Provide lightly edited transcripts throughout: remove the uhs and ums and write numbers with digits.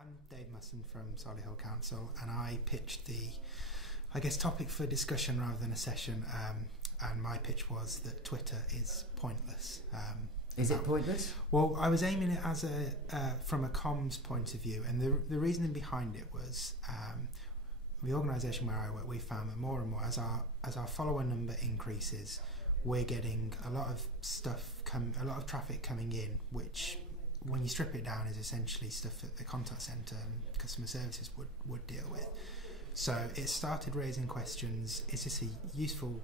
I'm Dave Musson from Solihull Council, and I pitched the, topic for discussion rather than a session. And my pitch was that Twitter is pointless. Is it pointless? Well, I was aiming it as from a comms point of view, and the reasoning behind it was the organisation where I work. We found that more and more as our follower number increases, we're getting a lot of a lot of traffic coming in, which, when you strip it down, is essentially stuff that the contact centre and customer services would deal with. So it started raising questions: is this a useful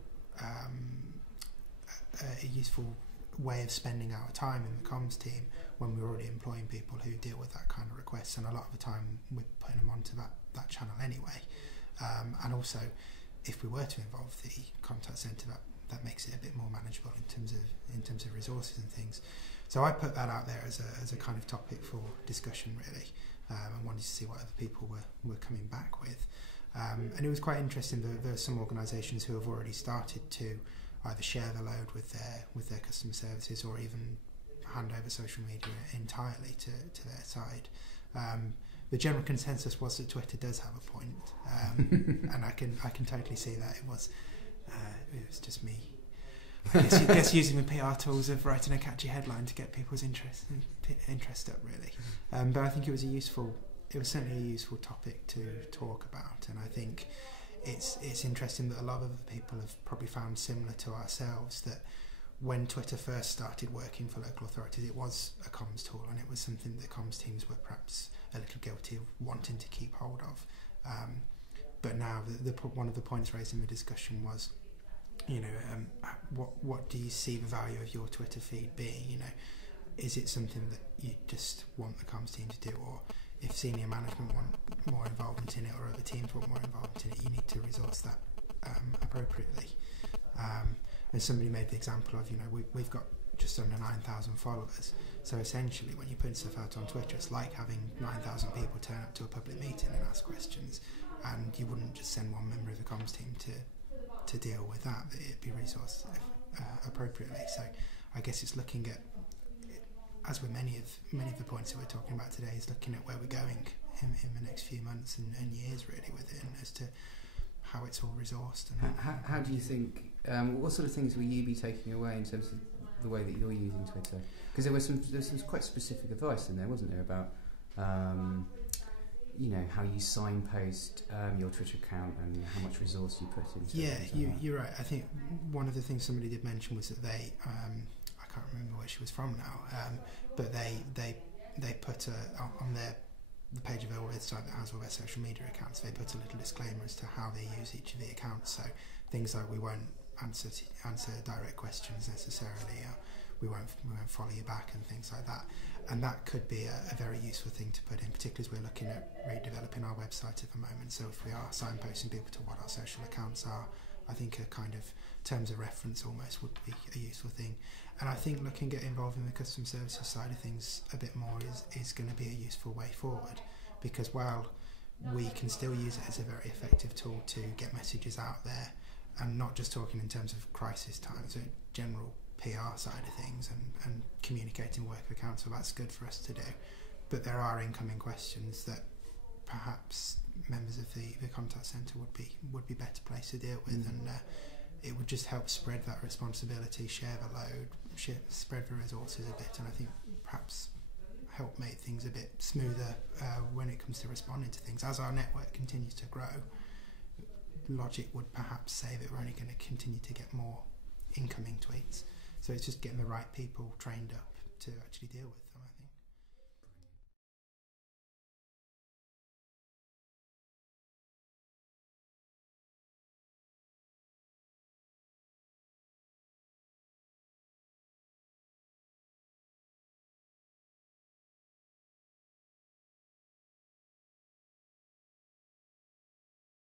way of spending our time in the comms team when we're already employing people who deal with that kind of requests, and a lot of the time we're putting them onto that channel anyway. And also, if we were to involve the contact centre, that makes it a bit more manageable in terms of resources and things. So I put that out there as a kind of topic for discussion, really, and wanted to see what other people were coming back with. And it was quite interesting that there are some organisations who have already started to either share the load with their customer services, or even hand over social media entirely to their side. The general consensus was that Twitter does have a point, and I can totally see that. It was just me, I guess using the PR tools of writing a catchy headline to get people's interest up, really. But I think it was certainly a useful topic to talk about, and I think it's interesting that a lot of other people have probably found similar to ourselves that when Twitter first started working for local authorities, it was a comms tool, and it was something that comms teams were perhaps a little guilty of wanting to keep hold of. But now one of the points raised in the discussion was, what do you see the value of your Twitter feed being? Is it something that you just want the comms team to do, or if senior management want more involvement in it, or other teams want more involvement in it, you need to resource that appropriately. And somebody made the example of, we've got just under 9,000 followers, so essentially when you're putting stuff out on Twitter, it's like having 9,000 people turn up to a public meeting and ask questions, and you wouldn't just send one member of the comms team to deal with that, it'd be resourced appropriately. So I guess it's looking at, as with many of the points that we're talking about today, is looking at where we're going in the next few months and years, really, with it, and as to how it's all resourced. And how do you think, what sort of things will you be taking away in terms of the way that you're using Twitter? Because there was some quite specific advice in there, wasn't there, about how you signpost your Twitter account and how much resource you put into it. Yeah, you're right. I think one of the things somebody did mention was that they, I can't remember where she was from now, but they put on the page of their website that has all their social media accounts, they put a little disclaimer as to how they use each of the accounts. So things like, we won't answer direct questions necessarily, we won't follow you back, and things like that. And that could be a very useful thing to put in, particularly as we're looking at redeveloping our website at the moment. So if we are signposting people to what our social accounts are, I think a kind of terms of reference almost would be a useful thing. And I think looking at involving the customer services side of things a bit more is going to be a useful way forward, because while we can still use it as a very effective tool to get messages out there, and not just talking in terms of crisis times, so general PR side of things and communicating work with council, that's good for us to do. But there are incoming questions that perhaps members of the contact centre would be better placed to deal with, and it would just help spread that responsibility, share the load, spread the resources a bit, and I think perhaps help make things a bit smoother when it comes to responding to things. As our network continues to grow, logic would perhaps say that we're only going to continue to get more incoming tweets. So it's just getting the right people trained up to actually deal with